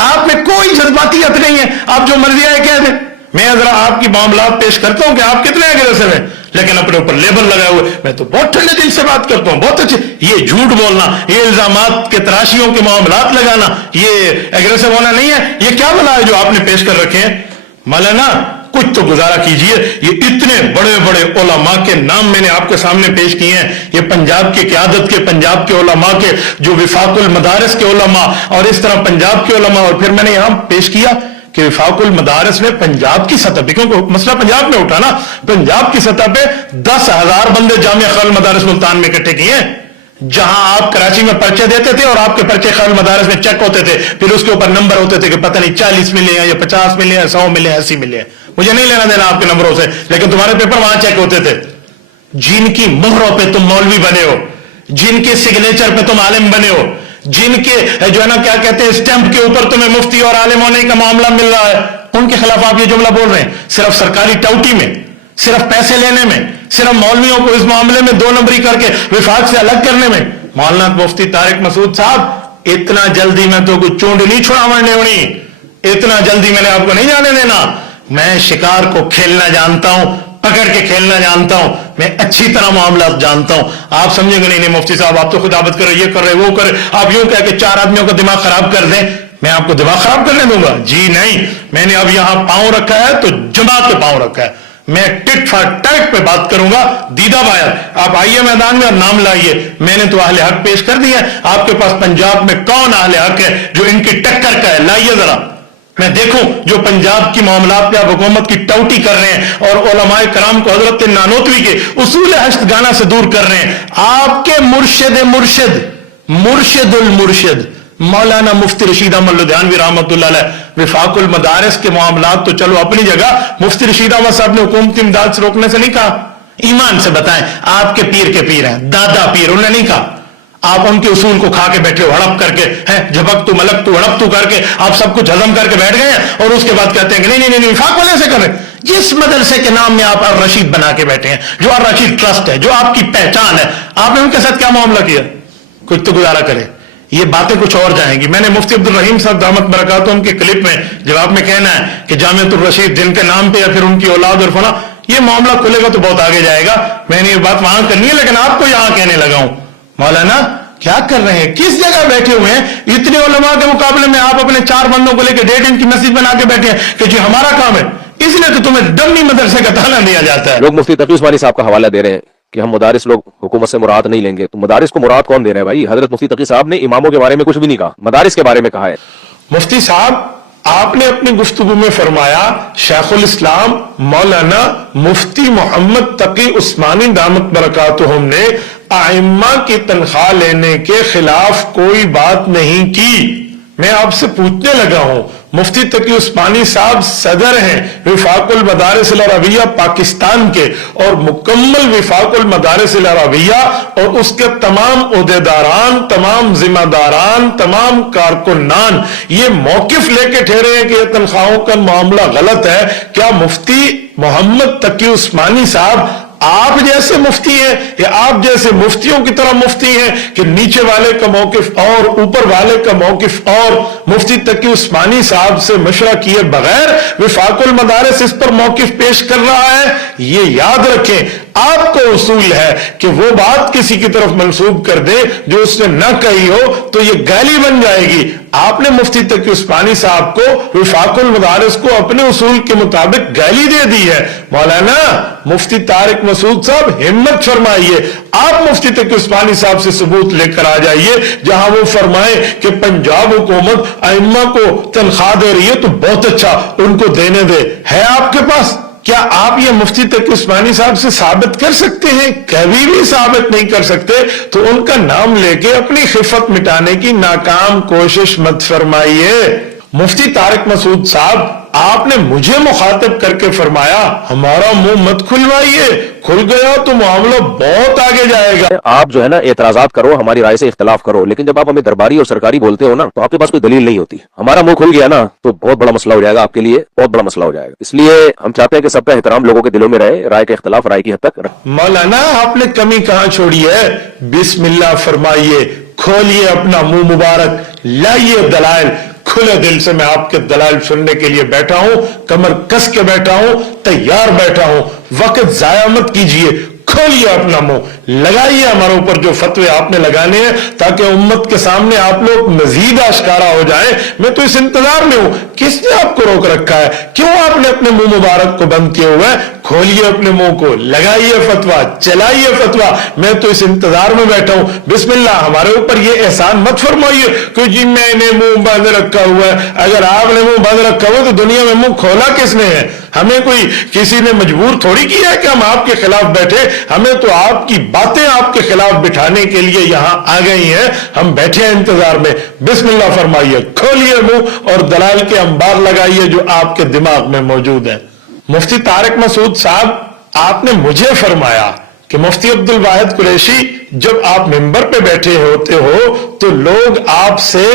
آپ میں کوئی جذباتیت نہیں ہے. آپ جو مرضی آئے کہہ دیں میں ذرا آپ کی معاملات پیش کرتا ہوں کہ آپ کتنے اگریسو ہیں، لیکن اپنے اوپر لیبل لگائے ہوئے میں تو بہت ٹھنڈے دل سے بات کرتا ہوں، بہت اچھے. یہ جھوٹ بولنا، یہ الزامات کے تراشیوں کے معاملات لگانا، یہ اگریسو ہونا نہیں ہے. یہ کیا بلا ہے جو آپ نے پیش کر رکھے ہیں؟ مولانا کچھ تو گزارا کیجئے. یہ اتنے بڑے بڑے علماء کے نام میں نے آپ کے سامنے پیش کیے ہیں، یہ پنجاب کی قیادت کے، پنجاب کے علماء کے، جو وفاق المدارس کے علماء، اور اس طرح پنجاب کے علماء. اور پھر میں نے یہاں پیش کیا کہ وفاق المدارس نے پنجاب کی سطح پہ، کیونکہ مسئلہ پنجاب میں اٹھا نا، پنجاب کی سطح پہ 10,000 بندے جامعہ خیال مدارس ملتان میں اکٹھے کیے ہیں. جہاں آپ کراچی میں پرچے دیتے تھے اور آپ کے پرچے خیال مدارس میں چیک ہوتے تھے، پھر اس کے اوپر نمبر ہوتے تھے کہ پتہ نہیں 40 ملے ہیں یا 50 ملے ہیں، 100 ملے ہیں، 80 ملے ہیں. مجھے نہیں لینا دینا آپ کے نمبروں سے، لیکن تمہارے پیپر وہاں چیک ہوتے تھے. جن کی مہروں پہ تم مولوی بنے ہو، جن کے سگنیچر پہ تم عالم بنے ہو، جن کے جو ہے نا کیا کہتے ہیں اسٹیمپ کے اوپر تمہیں مفتی اور عالم ہونے کا معاملہ مل رہا ہے، ان کے خلاف آپ یہ جملہ بول رہے ہیں. صرف سرکاری ٹوٹی میں، صرف پیسے لینے میں، صرف مولویوں کو اس معاملے میں 2 نمبری کر کے وفاق سے الگ کرنے میں. مولانا مفتی طارق مسعود صاحب، اتنا جلدی میں تو کچھ چونڈ نہیں چھوڑا مرنے ہونی، اتنا جلدی میں نے آپ کو نہیں جانے دینا. میں شکار کو کھیلنا جانتا ہوں، پکڑ کے کھیلنا جانتا ہوں، میں اچھی طرح معاملات جانتا ہوں. آپ سمجھیں گے نہیں مفتی صاحب آپ تو خدابت کر رہے، یہ کر رہے، وہ کر رہے، آپ یوں کہہ کے 4 آدمیوں کا دماغ خراب کر دیں، میں آپ کو دماغ خراب کرنے دوں گا؟ جی نہیں. میں نے اب یہاں پاؤں رکھا ہے تو جماعت پہ پاؤں رکھا ہے. میں ٹٹ فار ٹیٹ پہ بات کروں گا. دیدہ بایر آپ آئیے میدان میں اور نام لائیے. میں نے تو اہل حق پیش کر دیا ہے. آپ کے پاس پنجاب میں کون اہل حق ہے جو ان کی ٹکر کا ہے؟ لائیے ذرا میں دیکھوں جو پنجاب کی معاملات پہ آپ حکومت کی ٹوٹی کر رہے ہیں اور علماء کرام کو حضرت نانوتوی کے اصول ہشت گانا سے دور کر رہے ہیں. آپ کے مرشد المرشد مولانا مفتی رشید احمد لدھیانوی رحمۃ اللہ علیہ، وفاق المدارس کے معاملات تو چلو اپنی جگہ، مفتی رشید احمد صاحب نے حکومتی امداد سے روکنے سے نہیں کہا. ایمان سے بتائیں، آپ کے پیر کے پیر ہیں، دادا پیر، انہوں نے نہیں کہا. آپ ان کے اصول کو کھا کے بیٹھے ہو، ہڑپ کر کے، جھپک تو ملک تو ہڑپ تو کر کے آپ سب کچھ ہضم کر کے بیٹھ گئے ہیں، اور اس کے بعد کہتے ہیں کہ نہیں وفاق والے سے کر رہے. جس مدرسے کے نام میں آپ الرشید بنا کے بیٹھے ہیں، جو الرشید ٹرسٹ ہے، جو آپ کی پہچان ہے، آپ نے ان کے ساتھ کیا معاملہ کیا؟ کچھ تو گزارا کرے. یہ باتیں کچھ اور جائیں گی. میں نے مفتی عبد الرحیم صاحب دامت برکاتہم کے کلپ میں جب آپ میں کہنا ہے کہ جامعۃ الرشید جن کے نام پہ یا پھر ان کی اولاد اور فلاں، یہ معاملہ کھلے گا تو بہت آگے جائے گا. میں نے یہ بات وہاں کرنی ہے، لیکن آپ کو یہاں کہنے لگا ہوں. مولانا کیا کر رہے ہیں؟ کس جگہ بیٹھے ہوئے ہیں؟ اتنے علماء کے مقابلے میں آپ اپنے 4 بندوں کو لے کے 1.5 انچ کی مسجد بنا کے بیٹھے ہیں کہ جی ہمارا کام ہے، اس لیے تو تمہیں ڈمی مدرسے کا تانا دیا جاتا ہے. لوگ مفتی تقی عثمانی صاحب کا حوالہ دے رہے ہیں کہ ہم مدارس لوگ حکومت سے مراد نہیں لیں گے. تو مدارس کو مراد کون دے رہے ہیں بھائی؟ حضرت مفتی تقی صاحب نے اماموں کے بارے میں کچھ بھی نہیں کہا، مدارس کے بارے میں کہا ہے. مفتی صاحب آپ نے اپنی گفتگو میں فرمایا شیخ الاسلام مولانا مفتی محمد تقی عثمانی دامت برکاتہم نے ائمہ کی تنخواہ لینے کے خلاف کوئی بات نہیں کی. میں آپ سے پوچھنے لگا ہوں، مفتی تقی عثمانی صاحب صدر ہیں وفاق المدارس العربیہ پاکستان کے، اور مکمل وفاق المدارس العربیہ اور اس کے تمام عہدیداران، تمام ذمہ داران، تمام کارکنان یہ موقف لے کے ٹھہرے ہیں کہ یہ تنخواہوں کا معاملہ غلط ہے. کیا مفتی محمد تقی عثمانی صاحب آپ جیسے مفتی ہیں یا آپ جیسے مفتیوں کی طرح مفتی ہیں کہ نیچے والے کا موقف اور اوپر والے کا موقف اور؟ مفتی تقی عثمانی صاحب سے مشورہ کیے بغیر وفاق المدارس اس پر موقف پیش کر رہا ہے. یہ یاد رکھیں، آپ کو اصول ہے کہ وہ بات کسی کی طرف منسوب کر دے جو اس نے نہ کہی ہو تو یہ گالی بن جائے گی. آپ نے مفتی تقی عثمانی صاحب کو، وفاق المدارس کو اپنے اصول کے مطابق گالی دے دی ہے. مولانا مفتی طارق مسعود صاحب ہمت فرمائیے، آپ مفتی تقی عثمانی صاحب سے ثبوت لے کر آ جائیے جہاں وہ فرمائے کہ پنجاب حکومت ائمہ کو تنخواہ دے رہی ہے تو بہت اچھا، ان کو دینے دے. ہے آپ کے پاس؟ کیا آپ یہ مفتی تقی عثمانی صاحب سے ثابت کر سکتے ہیں؟ کبھی بھی ثابت نہیں کر سکتے. تو ان کا نام لے کے اپنی خفت مٹانے کی ناکام کوشش مت فرمائیے. مفتی طارق مسعود صاحب آپ نے مجھے مخاطب کر کے فرمایا ہمارا منہ مت کھلوائیے، کھل گیا تو معاملہ بہت آگے جائے گا. آپ جو ہے نا اعتراضات کرو، ہماری رائے سے اختلاف کرو، لیکن جب آپ ہمیں درباری اور سرکاری بولتے ہو نا تو آپ کے پاس کوئی دلیل نہیں ہوتی. ہمارا منہ کھل گیا نا تو بہت بڑا مسئلہ ہو جائے گا، آپ کے لیے بہت بڑا مسئلہ ہو جائے گا. اس لیے ہم چاہتے ہیں کہ سب کا احترام لوگوں کے دلوں میں رہے، رائے کا اختلاف رائے کی حد تک. مولانا آپ نے کمی کہاں چھوڑی ہے؟ بسم اللہ فرمائیے، کھولیے اپنا منہ مبارک، لائیے دلائل، کھلے دل سے میں آپ کے دلائل سننے کے لیے بیٹھا ہوں, کمر کس کے بیٹھا ہوں, تیار بیٹھا ہوں. وقت ضائع مت کیجئے, کھولیے اپنا منہ, لگائیے ہمارے اوپر جو فتوے آپ نے لگانے ہیں تاکہ امت کے سامنے آپ لوگ مزید آشکارا ہو جائیں. میں تو اس انتظار میں ہوں, کس نے آپ کو روک رکھا ہے؟ کیوں آپ نے اپنے منہ مبارک کو بند کیا ہوا ہے؟ کھولیے اپنے منہ کو, لگائیے فتوا, چلائیے فتوا. میں تو اس انتظار میں بیٹھا ہوں. بسم اللہ, ہمارے اوپر یہ احسان مت فرمائیے کہ جی میں نے منہ بند رکھا ہوا ہے. اگر آپ نے منہ بند رکھا ہوا تو دنیا میں منہ کھولا کس نے ہے؟ ہمیں کوئی کسی نے مجبور تھوڑی کیا ہے کہ ہم آپ کے خلاف بیٹھے. ہمیں تو آپ کی باتیں آپ کے خلاف بٹھانے کے لیے یہاں آ گئی ہیں. ہم بیٹھے ہیں انتظار میں. بسم اللہ فرمائیے, کھولیے منہ اور دلائل کے انبار لگائیے جو آپ کے دماغ میں موجود ہیں. مفتی طارق مسعود صاحب, آپ نے مجھے فرمایا کہ مفتی عبد الواحد قریشی جب آپ ممبر پہ بیٹھے ہوتے ہو تو لوگ آپ سے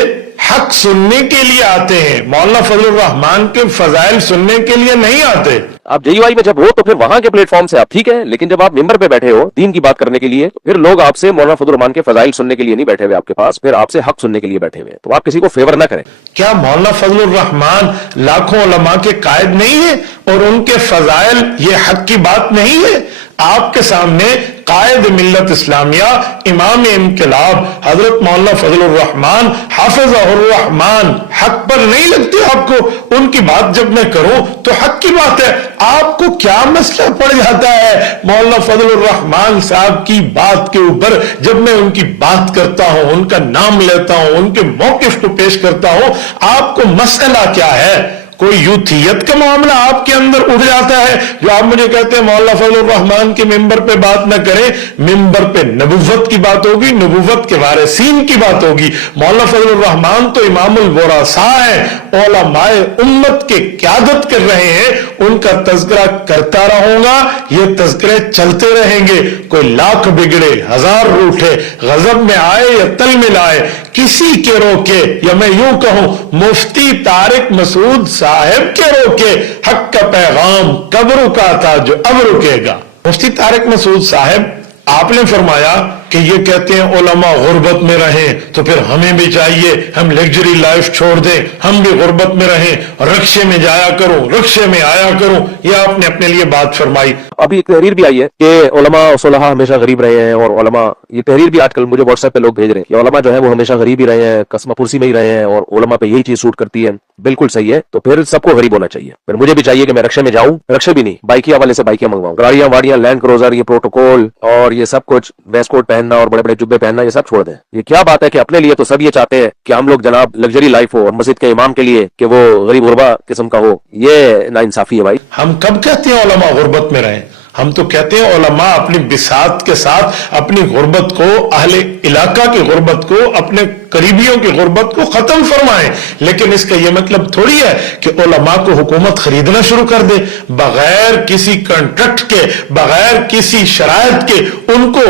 حق سننے کے لیے آتے ہیں, مولانا فضل الرحمان کے فضائل سننے کے لیے نہیں آتے. آپ جے یو آئی میں جب ہو تو پھر وہاں کے پلیٹ فارم سے آپ ٹھیک ہے, لیکن جب آپ ممبر پہ بیٹھے ہو دین کی بات کرنے کے لیے پھر لوگ آپ سے مولانا فضل الرحمان کے فضائل سننے کے لیے نہیں بیٹھے ہوئے آپ کے پاس, پھر آپ سے حق سننے کے لیے بیٹھے ہوئے. تو آپ کسی کو فیور نہ کریں. کیا مولانا فضل الرحمان لاکھوں علماء کے قائد نہیں ہیں اور ان کے فضائل یہ حق کی بات نہیں ہے؟ آپ کے سامنے قائد ملت اسلامیہ, امام انقلاب حضرت مولانا فضل الرحمان حافظہ الرحمان حق پر نہیں لگتے آپ کو؟ ان کی بات جب میں کروں تو حق کی بات ہے. آپ کو کیا مسئلہ پڑ جاتا ہے مولانا فضل الرحمان صاحب کی بات کے اوپر؟ جب میں ان کی بات کرتا ہوں, ان کا نام لیتا ہوں, ان کے موقف کو پیش کرتا ہوں, آپ کو مسئلہ کیا ہے؟ کوئی یوتھیت کا معاملہ آپ کے اندر اٹھ جاتا ہے جو آپ مجھے کہتے ہیں مولانا فضل الرحمان کے ممبر پہ بات نہ کریں. ممبر پہ نبوت کی بات ہوگی, نبوت کے وارثین کی بات ہوگی. مولانا فضل الرحمان تو امام الورثاء ہیں, علماء امت کے قیادت کر رہے ہیں. ان کا تذکرہ کرتا رہوں گا, یہ تذکرے چلتے رہیں گے. کوئی لاکھ بگڑے, ہزار روٹھے, غضب میں آئے یا تل میں لائے, کسی کے روکے, یا میں یوں کہوں مفتی طارق مسعود صاحب کے روکے حق کا پیغام کب رکا تھا جو اب رکے گا. مفتی طارق مسعود صاحب, آپ نے فرمایا کہ یہ کہتے ہیں علماء غربت میں رہیں, تو پھر ہمیں بھی چاہیے ہم لگژری لائف چھوڑ دیں, ہم بھی غربت میں رہیں, رکشے میں جایا کروں, رکشے میں آیا کروں. یہ آپ نے اپنے لیے بات فرمائی. ابھی ایک تحریر بھی آئی ہے کہ علماء و صلحاء ہمیشہ غریب رہے ہیں, اور علماء, یہ تحریر بھی آج کل مجھے واٹس ایپ پہ لوگ بھیج رہے ہیں کہ علماء جو ہے وہ ہمیشہ غریب ہی رہے ہیں, قسمہ پرسی میں ہی رہے ہیں, اور علماء پہ یہی چیز سوٹ کرتی ہے. بالکل صحیح ہے, تو پھر سب کو غریب ہونا چاہیے. پھر مجھے بھی چاہیے کہ میں رکشے میں جاؤں, رکشے بھی نہیں بائکیا والے سے بائکیا منگواؤں, گاڑیاں واڑیاں, لینڈ کروزر, یہ پروٹوکول اور یہ سب کچھ, ویسٹ کوٹ پہننا اور بڑے بڑے جبے پہننا, یہ سب چھوڑ دیں. یہ کیا بات ہے کہ اپنے لیے تو سب یہ چاہتے ہیں کہ ہم لوگ جناب لگژری لائف ہو, اور مسجد کے امام کے لیے کہ وہ غریب غربا قسم کا ہو. یہ ناانصافی ہے بھائی. ہم کب کہتے ہیں علماء غربت میں رہیں؟ ہم تو کہتے ہیں علماء اپنی بساط کے ساتھ اپنی غربت کو, اہل علاقہ کی غربت کو, اپنے قریبیوں کی غربت کو ختم فرمائیں. لیکن اس کا یہ مطلب تھوڑی ہے کہ علماء کو حکومت خریدنا شروع کر دے بغیر کسی کنٹریکٹ کے, بغیر کسی شرائط کے, ان کو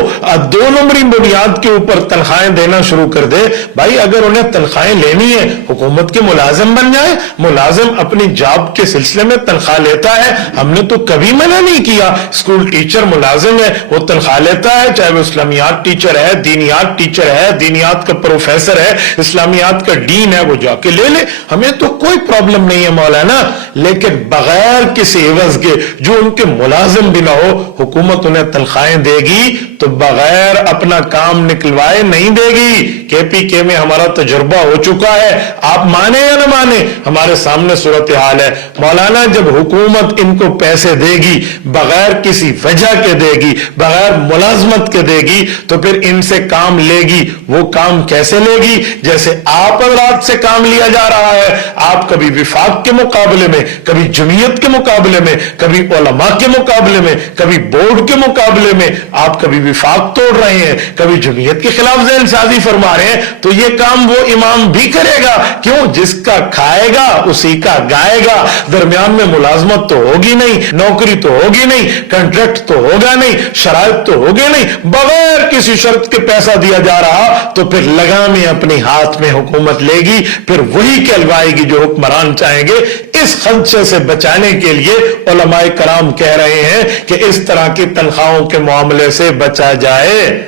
2 نمبری بنیاد کے اوپر تنخواہیں دینا شروع کر دے. بھائی اگر انہیں تنخواہیں لینی ہے حکومت کے ملازم بن جائے. ملازم اپنی جاب کے سلسلے میں تنخواہ لیتا ہے, ہم نے تو کبھی منع نہیں کیا. اسکول ٹیچر ملازم ہے, وہ تنخواہ لیتا ہے, چاہے وہ اسلامیات ٹیچر ہے, دینیات ٹیچر ہے, دینیات کا پروفیسر ہے, اسلامیات کا ڈین ہے, وہ جا کے لے لے, ہمیں تو کوئی پرابلم نہیں ہے مولانا. لیکن بغیر کسی عوض کے, جو ان کے ملازم بھی نہ ہو, حکومت انہیں تنخواہیں دے گی تو بغیر اپنا کام نکلوائے نہیں دے گی. کے پی کے میں ہمارا تجربہ ہو چکا ہے, آپ مانے یا نہ مانے, ہمارے سامنے صورتحال ہے. مولانا جب حکومت ان کو پیسے دے گی بغیر کسی وجہ کے دے گی, بغیر ملازمت کے دے گی, تو پھر ان سے کام لے گی. وہ کام کیسے لے گی؟ جیسے آپ حضرات سے کام لیا جا رہا ہے. آپ کبھی وفاق کے مقابلے میں, کبھی جمعیت کے مقابلے میں, کبھی علماء کے مقابلے میں, کبھی بورڈ کے مقابلے میں آپ کبھی وفاق توڑ رہے ہیں, کبھی جمعیت کے خلاف ذہن سازی فرما رہے ہیں. تو یہ کام وہ امام بھی کرے گا. کیوں؟ جس کا کھائے گا اسی کا گائے گا. درمیان میں ملازمت تو ہوگی نہیں, نوکری تو ہوگی نہیں, کنٹریکٹ تو ہوگا نہیں, شرائط تو ہوگی نہیں. بغیر کسی شرط کے پیسہ دیا جا رہا تو پھر لگامیں اپنی ہاتھ میں حکومت لے گی, پھر وہی کہلوائے گی جو حکمران چاہیں گے. اس خدشے سے بچانے کے لیے علماء کرام کہہ رہے ہیں کہ اس طرح کی تنخواہوں کے معاملے سے بچا جائے.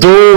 2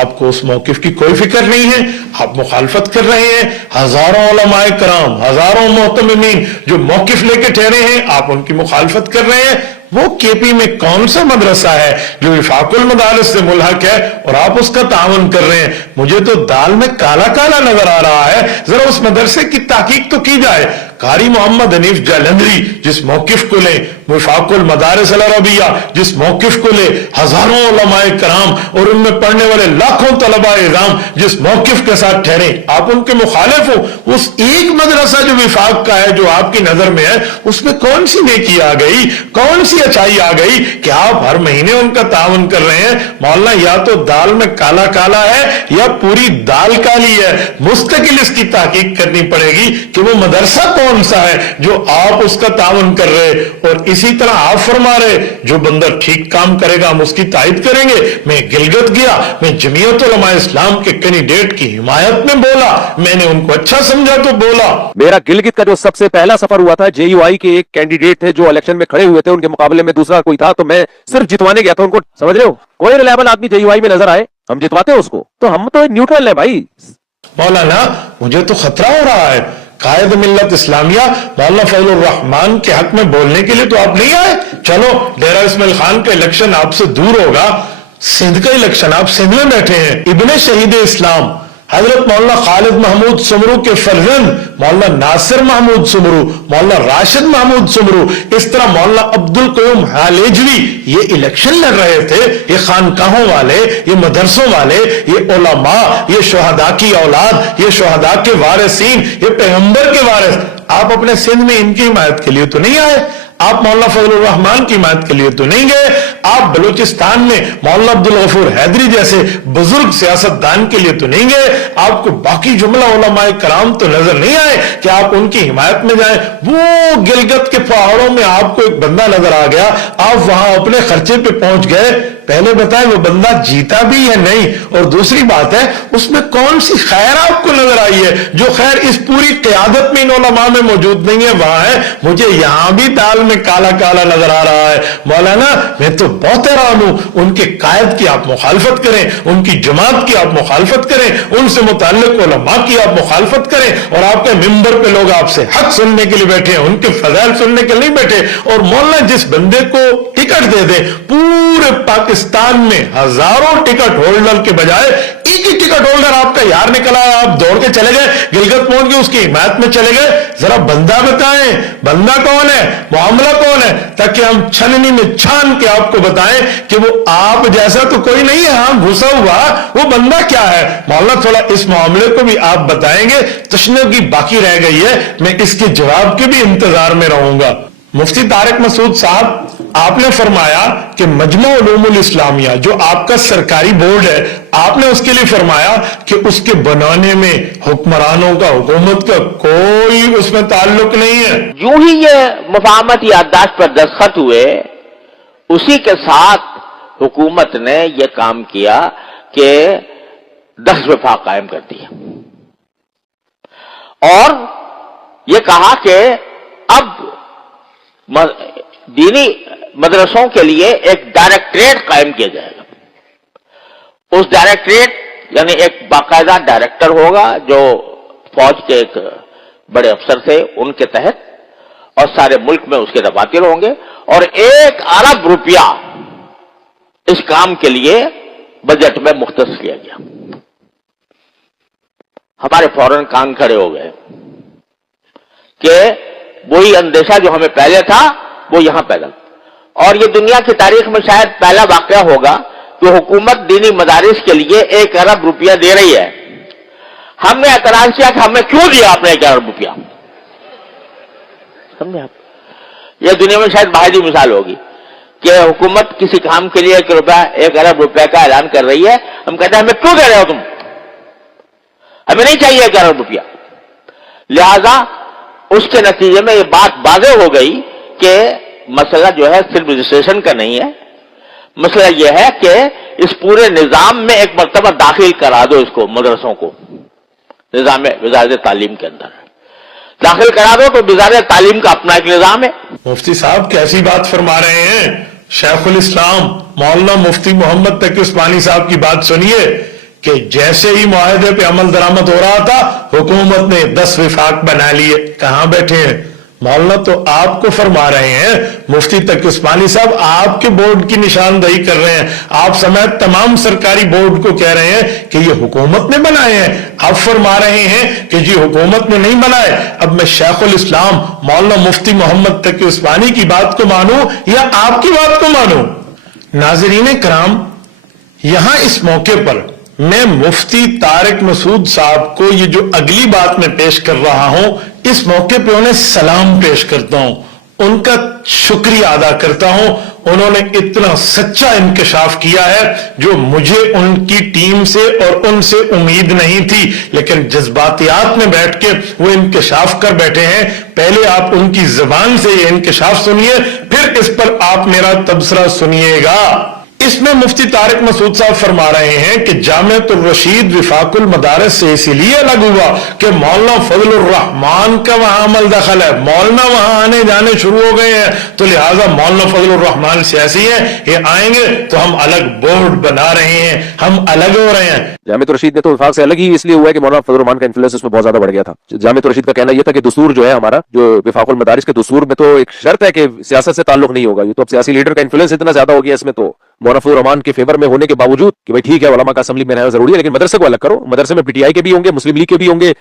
آپ کو اس موقف کی کوئی فکر نہیں ہے, آپ مخالفت کر رہے ہیں. ہزاروں علماء کرام, ہزاروں محتممین جو موقف لے کے ٹھہرے ہیں, آپ ان کی مخالفت کر رہے ہیں. وہ کے پی میں کون سا مدرسہ ہے جو وفاق المدارس سے ملحق ہے اور آپ اس کا تعاون کر رہے ہیں؟ مجھے تو دال میں کالا کالا نظر آ رہا ہے. ذرا اس مدرسے کی تحقیق تو کی جائے. قاری محمد حنیف جالندھری جس موقف کو لے, وفاق المدارس العربیہ جس موقف کو لے, ہزاروں علماء کرام اور ان میں پڑھنے والے لاکھوں طلباء اعظام جس موقف کے ساتھ ٹھہرے, آپ ان کے مخالف ہو. اس ایک مدرسہ جو وفاق کا ہے, جو آپ کی نظر میں ہے, اس میں کون سی نیکی آ گئی, کون سی اچھائی آ گئی کہ آپ ہر مہینے ان کا تعاون کر رہے ہیں؟ مولانا یا تو دال میں کالا کالا ہے یا پوری دال کالی ہے. مستقل اس کی تحقیق کرنی پڑے گی کہ وہ مدرسہ کون سا ہے جو آپ اس کا تعاون کر رہے. اور اسی طرح آپ فرما رہے جو بندہ ٹھیک کام کرے گا ہم اس کی تائید کریں گے. میں گلگت گیا, میں جمعیت علماء اسلام کے کینڈیڈیٹ کی حمایت میں بولا, میں نے ان کو اچھا سمجھا تو بولا. میرا گلگت کا جو سب سے پہلا سفر ہوا تھا, جے یو آئی کے ایک کینڈیڈیٹ تھے جو الیکشن میں کھڑے ہوئے تھے, ان کے مقابلے میں دوسرا کوئی تھا, تو میں صرف جتوانے گیا تھا ان کو. سمجھ رہے ہو, کوئی ریلیبل آدمی جے یو آئی میں نظر آئے, ہم جتواتے ہیں اس کو. تو ہم تو نیوٹرل ہیں بھائی. مولانا مجھے تو خطرہ ہو رہا ہے. قائد ملت اسلامیہ مولانا فضل الرحمان کے حق میں بولنے کے لیے تو آپ نہیں آئے. چلو ڈیرہ اسماعیل خان کا الیکشن آپ سے دور ہوگا, سندھ کا الیکشن, آپ سندھ میں بیٹھے ہیں. ابن شہید اسلام حضرت مولانا خالد محمود سمرو کے فرزند مولانا ناصر محمود سمرو, مولانا راشد محمود سمرو, اس طرح مولانا عبد القیوم حالیجوی, یہ الیکشن لڑ رہے تھے. یہ خانقاہوں والے, یہ مدرسوں والے, یہ علماء, یہ شہداء کی اولاد, یہ شہداء کے وارثین, یہ پیغمبر کے وارث. آپ اپنے سندھ میں ان کی حمایت کے لیے تو نہیں آئے, آپ مولانا فضل الرحمان کی حمایت کے لیے تو نہیں گئے, آپ بلوچستان میں مولانا عبد الغفور حیدری جیسے بزرگ سیاستدان کے لیے تو نہیں گئے, آپ کو باقی جملہ علماء کرام تو نظر نہیں آئے کہ آپ ان کی حمایت میں جائیں. وہ گلگت کے پہاڑوں میں آپ کو ایک بندہ نظر آ گیا, آپ وہاں اپنے خرچے پہ پہنچ گئے. پہلے بتائیں وہ بندہ جیتا بھی ہے نہیں, اور دوسری بات ہے اس میں کون سی خیر آپ کو نظر آئی ہے جو خیر اس پوری قیادت میں ان علماء میں موجود نہیں ہے, وہاں ہے. مجھے یہاں بھی دال میں کالا کالا نظر آ رہا ہے. مولانا میں تو بہت حیران ہوں, ان کے قائد کی آپ مخالفت کریں, ان کی جماعت کی آپ مخالفت کریں, ان سے متعلق علماء کی آپ مخالفت کریں, اور آپ کے ممبر پہ لوگ آپ سے حق سننے کے لیے بیٹھے ہیں, ان کے فضائل سننے کے لیے نہیں بیٹھے. اور مولانا جس بندے کو ٹکٹ دے دے, پورے پاکستان میں ہزاروں ٹکٹ ہولڈر کے بجائے ایک ہی ٹکٹ ہولڈر آپ کا یار نکلا, آپ دوڑ کے چلے گئے گلگت پہنچ کے اس کی حمایت میں چلے گئے. ذرا بندہ بتائیں, بندہ کون ہے, معاملہ کون ہے, تاکہ ہم چھننی میں چھان کے آپ کو بتائیں کہ وہ آپ جیسا تو کوئی نہیں ہے, ہاں گھسا ہوا, وہ بندہ کیا ہے. مولانا تھوڑا اس معاملے کو بھی آپ بتائیں گے, تشنگی باقی رہ گئی ہے, میں اس کے جواب کے بھی انتظار میں رہوں گا. مفتی طارق مسعود صاحب, آپ نے فرمایا کہ مجمع علوم الاسلامیہ جو آپ کا سرکاری بورڈ ہے, آپ نے اس کے لیے فرمایا کہ اس کے بنانے میں حکمرانوں کا, حکومت کا کوئی اس میں تعلق نہیں ہے. جو ہی یہ مفاہمت یادداشت پر دستخط ہوئے, اسی کے ساتھ حکومت نے یہ کام کیا کہ 10 وفاق قائم کر دیا, اور یہ کہا کہ اب دینی مدرسوں کے لیے ایک ڈائریکٹریٹ قائم کیا جائے گا. اس ڈائریکٹریٹ یعنی ایک باقاعدہ ڈائریکٹر ہوگا جو فوج کے ایک بڑے افسر تھے ان کے تحت, اور سارے ملک میں اس کے دفاتر ہوں گے, اور 1 ارب روپیہ اس کام کے لیے بجٹ میں مختص کیا گیا. ہمارے فوراً کان کھڑے ہو گئے کہ وہی اندیشہ جو ہمیں پہلے تھا وہ یہاں پیدا, اور یہ دنیا کی تاریخ میں شاید پہلا واقعہ ہوگا کہ حکومت دینی مدارس کے لیے 1 ارب روپیہ دے رہی ہے. ہم نے اعتراض کیا کہ ہمیں کیوں دیا آپ نے 1 ارب روپیہ, سمجھے آپ. یہ دنیا میں شاید واحد ہی مثال ہوگی کہ حکومت کسی کام کے لیے 1 ارب روپے کا اعلان کر رہی ہے, ہم کہتے ہیں ہمیں کیوں دے رہے ہو تم, ہمیں نہیں چاہیے 1 ارب روپیہ. لہذا اس کے نتیجے میں یہ بات واضح ہو گئی کہ مسئلہ جو ہے صرف رجسٹریشن کا نہیں ہے, مسئلہ یہ ہے کہ اس پورے نظام میں ایک مرتبہ داخل کرا دو, اس کو مدرسوں کو نظام وزارت تعلیم کے اندر داخل کرا دو, تو وزارت تعلیم کا اپنا ایک نظام ہے. مفتی صاحب کیسی بات فرما رہے ہیں, شیخ الاسلام مولانا مفتی محمد تقی عثمانی صاحب کی بات سنیے. کہ جیسے ہی معاہدے پہ عمل درآمد ہو رہا تھا حکومت نے 10 وفاق بنا لیے. کہاں بیٹھے ہیں مولانا؟ تو آپ کو فرما رہے ہیں مفتی تقی عثمانی صاحب، آپ کے بورڈ کی نشاندہی کر رہے ہیں، آپ سمیت تمام سرکاری بورڈ کو کہہ رہے ہیں کہ یہ حکومت نے بنائے ہیں. آپ فرما رہے ہیں کہ جی حکومت نے نہیں بنائے. اب میں شیخ الاسلام مولانا مفتی محمد تقی عثمانی کی بات کو مانوں یا آپ کی بات کو مانوں؟ ناظرین کرام، یہاں اس موقع پر میں مفتی طارق مسعود صاحب کو یہ جو اگلی بات میں پیش کر رہا ہوں، اس موقع پہ انہیں سلام پیش کرتا ہوں، ان کا شکریہ ادا کرتا ہوں. انہوں نے اتنا سچا انکشاف کیا ہے جو مجھے ان کی ٹیم سے اور ان سے امید نہیں تھی، لیکن جذباتیات میں بیٹھ کے وہ انکشاف کر بیٹھے ہیں. پہلے آپ ان کی زبان سے یہ انکشاف سنیے، پھر اس پر آپ میرا تبصرہ سنیے گا. اس میں مفتی طارق مسعود صاحب فرما رہے ہیں کہ جامعۃ الرشید وفاق المدارس سے اسی لیے الگ ہوا کہ مولانا فضل الرحمان کا وہاں عمل دخل ہے، مولانا وہاں آنے جانے شروع ہو گئے ہیں، تو لہٰذا مولانا فضل الرحمان سیاسی ہیں، یہ آئیں گے تو ہم الگ بورڈ بنا رہے ہیں، ہم الگ ہو رہے ہیں. جامعۃ الرشید نے تو وفاق سے الگ ہی اس لیے ہوا ہے کہ مولانا فضل الرحمان کا انفلوئنس اس میں بہت زیادہ بڑھ گیا تھا. جامعۃ الرشید کا کہنا یہ تھا کہ دستور جو ہے ہمارا، جو وفاق المدارس کے دستور میں تو ایک شرط ہے کہ سیاست سے تعلق نہیں ہوگا. یہ تو اب سیاسی لیڈر کا انفلوئنس اتنا زیادہ ہو گیا اس میں، تو مولانا فضل الرحمان کے فیور میں ہونے کے باوجود کہ بھائی ٹھیک ہے علماء کا اسمبلی میں رہنا ضروری ہے، لیکن مدرسے کو الگ کرو. مدرسے میں پی ٹی آئی کے بھی ہوں گے، مسلم لیگ کے بھی ہوں گے،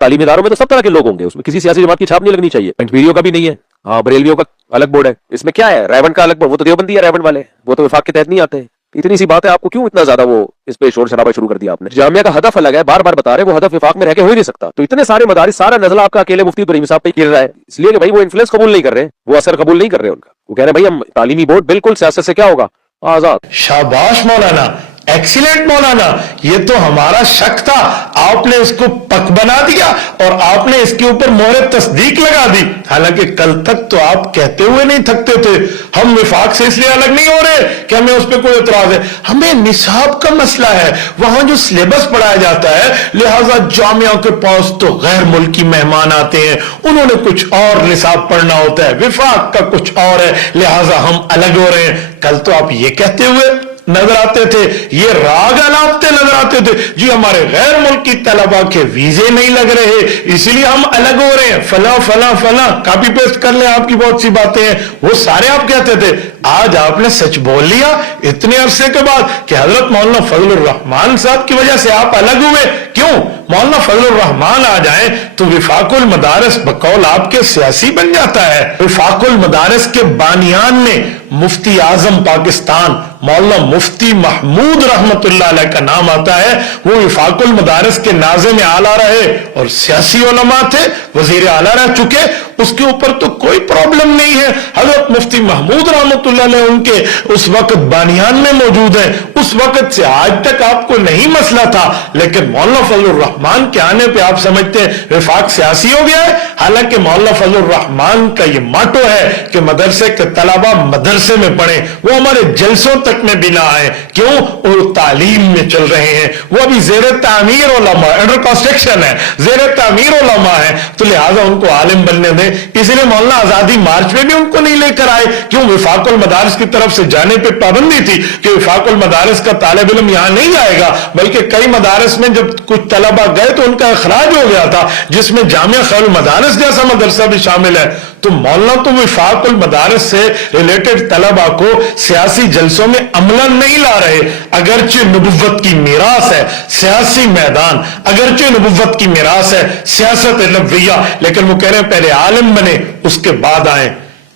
تعلیمی اداروں میں تو سب طرح کے لوگ ہوں گے، اس میں کسی سیاسی جماعت کی چھاپ نہیں لگنی چاہیے. پنجبیریوں کا بھی نہیں ہے، ہاں بریلویوں کا الگ بورڈ ہے. اس میں کیا ہے؟ ریونڈ کا الگ بورڈ، وہ تو دیوبندی ہے ریونڈ والے، وہ تو وفاق کے تحت نہیں آتے. اتنی سی بات ہے، آپ کو کیوں اتنا زیادہ وہ اس پہ شور شرابہ شروع کر دیا آپ نے؟ جامعہ کا ہدف الگ ہے، بار بار بتا رہے ہیں، وہ ہدف وفاق میں رہ کے ہو ہی نہیں سکتا. تو اتنے سارے مدارس، سارا نزلہ آپ کا اکیلے مفتی ابراہیم صاحب پہ گر رہا ہے، اس لیے کہ بھائی وہ انفلوئنس قبول نہیں کر رہے، وہ اثر قبول نہیں کر رہے ان کا. وہ کہہ رہے ہیں بھائی ہم تعلیمی بورڈ بالکل سیاست سے کیا ہوگا، آزاد. شاباش مولانا، ایکسیلنٹ مولانا، یہ تو ہمارا شک تھا، آپ نے اس کو پک بنا دیا اور آپ نے اس کے اوپر مہر تصدیق لگا دی. حالانکہ کل تک تو آپ کہتے ہوئے نہیں تھکتے تھے ہم وفاق سے اس لیے الگ نہیں ہو رہے کہ ہمیں اس پہ کوئی اعتراض ہے، ہمیں نصاب کا مسئلہ ہے، وہاں جو سلیبس پڑھایا جاتا ہے، لہٰذا جامعہ کے پاس تو غیر ملکی مہمان آتے ہیں، انہوں نے کچھ اور نصاب پڑھنا ہوتا ہے، وفاق کا کچھ اور ہے، لہٰذا ہم الگ ہو رہے ہیں. کل تو آپ یہ کہتے ہوئے نظر آتے تھے، یہ راگ الاپتے نظر آتے تھے، جی ہمارے غیر ملکی طلبہ کے ویزے نہیں لگ رہے اسی لیے ہم الگ ہو رہے ہیں، فلاں فلاں فلاں، کاپی پیسٹ کر لیں، آپ کی بہت سی باتیں ہیں وہ سارے آپ کہتے تھے. آج آپ نے سچ بول لیا اتنے عرصے کے بعد کہ حضرت مولانا فضل الرحمان صاحب کی وجہ سے آپ الگ ہوئے. کیوں؟ مولانا فضل الرحمان آ جائیں تو وفاق المدارس بقول آپ کے سیاسی بن جاتا ہے. وفاق المدارس کے بانیان میں مفتی اعظم پاکستان مولانا مفتی محمود رحمت اللہ علیہ کا نام آتا ہے. وہ وفاق المدارس کے ناظم اعلیٰ رہے اور سیاسی علماء تھے، وزیر اعلیٰ رہ چکے، اس کے اوپر تو کوئی پرابلم نہیں ہے. حضرت مفتی محمود رحمت اللہ علیہ ان کے اس وقت بانیان میں موجود ہیں، اس وقت سے آج تک آپ کو نہیں مسئلہ تھا. لیکن مولانا فضل الرحمان کے آنے پہ آپ سمجھتے ہیں وفاق سیاسی ہو گیا ہے. حالانکہ مولانا فضل الرحمان کا یہ ماٹو ہے کہ مدرسے کے طلبہ مدرسے میں پڑھیں، وہ ہمارے جلسوں تک میں بھی نہ آئے. کیوں؟ وہ تعلیم میں چل رہے ہیں، وہ ابھی زیر تعمیر علماء، انڈر کنسٹرکشن ہے، زیر تعمیر علماء ہے، تو لہٰذا ان کو عالم بننے دیں. اس لیے مولانا آزادی مارچ میں بھی ان کو نہیں لے کر آئے. کیوں؟ وفاق المدارس کی طرف سے جانے پہ پابندی تھی کہ وفاق المدارس کا طالب علم یہاں نہیں آئے گا، بلکہ کئی مدارس میں جب کچھ طلبہ گئے تو ان کا اخراج ہو گیا تھا، جس میں جامعہ خیر المدارس جیسا مدرسہ بھی شامل ہے. تو مولانا تو وفاق المدارس سے ریلیٹڈ طلبہ کو سیاسی جلسوں میں عملاً نہیں لا رہے، اگرچہ نبوت کی میراث ہے سیاسی میدان، اگرچہ نبوت کی میراث ہے سیاست نبویہ، لیکن وہ کہہ رہے ہیں پہلے عالم بنے اس کے بعد آئیں.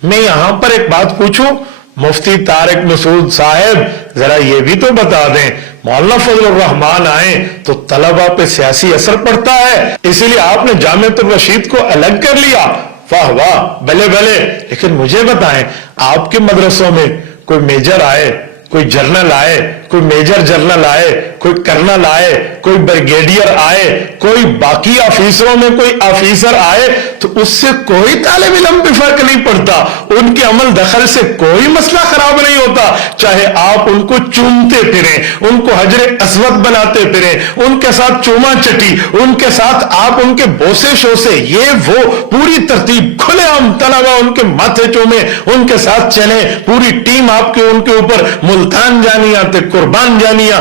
میں یہاں پر ایک بات پوچھوں، مفتی طارق مسعود صاحب ذرا یہ بھی تو بتا دیں، مولانا فضل الرحمان آئیں تو طلبہ پہ سیاسی اثر پڑتا ہے، اسی لیے آپ نے جامعۃ الرشید کو الگ کر لیا. واہ واہ، بلے بلے. لیکن مجھے بتائیں، آپ کے مدرسوں میں کوئی میجر آئے، کوئی جرنل آئے، کوئی میجر جرنل آئے، کوئی کرنل آئے، کوئی بریگیڈیئر آئے، کوئی باقی آفیسروں میں کوئی آفیسر آئے، تو اس سے کوئی طالب علم پہ فرق نہیں پڑتا، ان کے عمل دخل سے کوئی مسئلہ خراب نہیں ہوتا، چاہے آپ ان کو چومتے پھریں، ان کو حجر اسود بناتے پھریں، ان کے ساتھ چوما چٹی، ان کے ساتھ آپ ان کے بوسے شوسے، یہ وہ پوری ترتیب کھلے عام طلبہ ان کے ماتھے چومے، ان کے ساتھ چلیں، پوری ٹیم آپ کے ان کے اوپر ملتان جانیاں تے قربان جانیاں